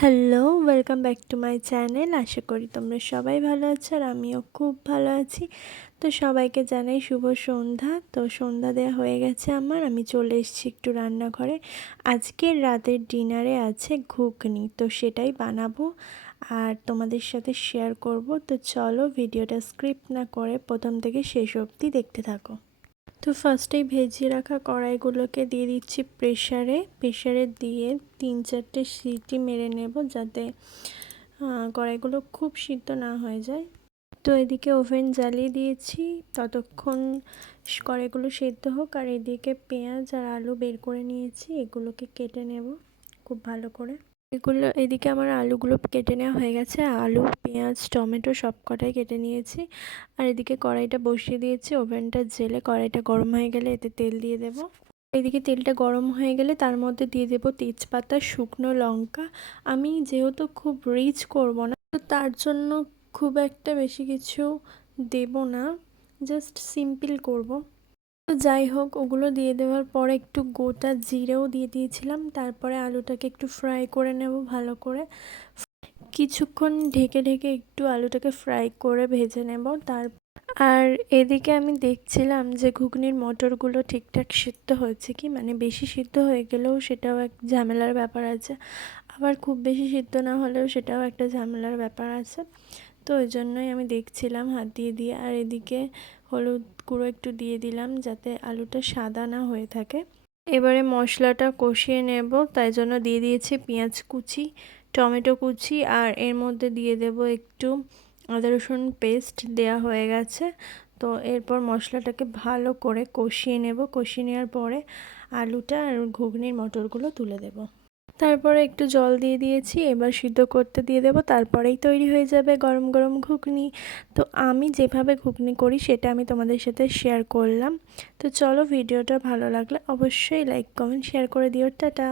Hello, welcome back to my channel. আশা করি তোমরা সবাই ভালো আছো আর আমিও খুব ভালো আছি। তো সবাইকে জানাই শুভ সন্ধ্যা। তো সন্ধ্যা দেওয়া হয়ে গেছে আমার, আমি চলে এসেছি একটু রান্নাঘরে। আজকের রাতের ডিনারে আছে ঘুগনি, তো সেটাই বানাবো আর তোমাদের সাথে শেয়ার করব। তো চলো ভিডিওটা স্ক্রিপ্ট না করে প্রথম থেকে শেষ অবধি দেখতে থাকো। তো ফার্স্টেই ভেজে রাখা কড়াইগুলোকে দিয়ে দিচ্ছি প্রেশারে দিয়ে 3-4টে সিটি মেরে নেব, যাতে কড়াইগুলো খুব সিদ্ধ না হয়ে যায়। তো এদিকে ওভেন জ্বালিয়ে দিয়েছি, ততক্ষণ কড়াইগুলো সেদ্ধ হোক। আর এদিকে পেঁয়াজ আর আলু বের করে নিয়েছি, এগুলোকে কেটে নেব খুব ভালো করে। এদিকে আমার আলুগুলো কেটে নেওয়া হয়ে গেছে, আলু পেঁয়াজ টমেটো সব কটাই কেটে নিয়েছি। আর এদিকে কড়াইটা বসিয়ে দিয়েছি, ওভেনটা জেলে কড়াইটা গরম হয়ে গেলে এতে তেল দিয়ে দেব। এদিকে তেলটা গরম হয়ে গেলে তার মধ্যে দিয়ে দেব তেজপাতা, শুকনো লঙ্কা। আমি যেহেতু খুব রিচ করব না, তো তার জন্য খুব একটা বেশি কিছু দেব না, জাস্ট সিম্পল করব। তো যাই হোক, ওগুলো দিয়ে দেওয়ার পরে একটু গোটা জিরেও দিয়ে দিয়েছিলাম। তারপরে আলুটাকে একটু ফ্রাই করে নেব ভালো করে, কিছুক্ষণ ঢেকে ঢেকে একটু আলুটাকে ফ্রাই করে ভেজে নেব। আর এদিকে আমি দেখছিলাম যে ঘুগনির মটরগুলো ঠিকঠাক সিদ্ধ হয়েছে কি, মানে বেশি সিদ্ধ হয়ে গেলেও সেটাও এক ঝামেলার ব্যাপার আছে, আবার খুব বেশি সিদ্ধ না হলেও সেটাও একটা ঝামেলার ব্যাপার আছে। তো ওই জন্যই আমি দেখছিলাম হাত দিয়ে দিয়ে। আর এদিকে হলুদ গুঁড়ো একটু দিয়ে দিলাম যাতে আলুটা সাদা না হয়ে থাকে। এবারে মশলাটা কষিয়ে নেব, তাই জন্য দিয়ে দিয়েছি পেঁয়াজ কুচি, টমেটো কুচি, আর এর মধ্যে দিয়ে দেব একটু আদা রসুন পেস্ট দেয়া হয়ে গেছে। তো এরপর মশলাটাকে ভালো করে কষিয়ে নেব, কষিয়ে নেওয়ার পরে আলুটা আর ঘুগনির মটরগুলো তুলে দেব। তারপরে একটু জল দিয়ে দিয়েছি, এবার সিদ্ধ করতে দিয়ে দেব, তারপরেই তৈরি হয়ে যাবে গরম গরম ঘুগনি। তো আমি যেভাবে ঘুগনি করি সেটা আমি তোমাদের সাথে শেয়ার করলাম। তো চলো, ভিডিওটা ভালো লাগলে অবশ্যই লাইক কমেন্ট শেয়ার করে দিও। টাটা।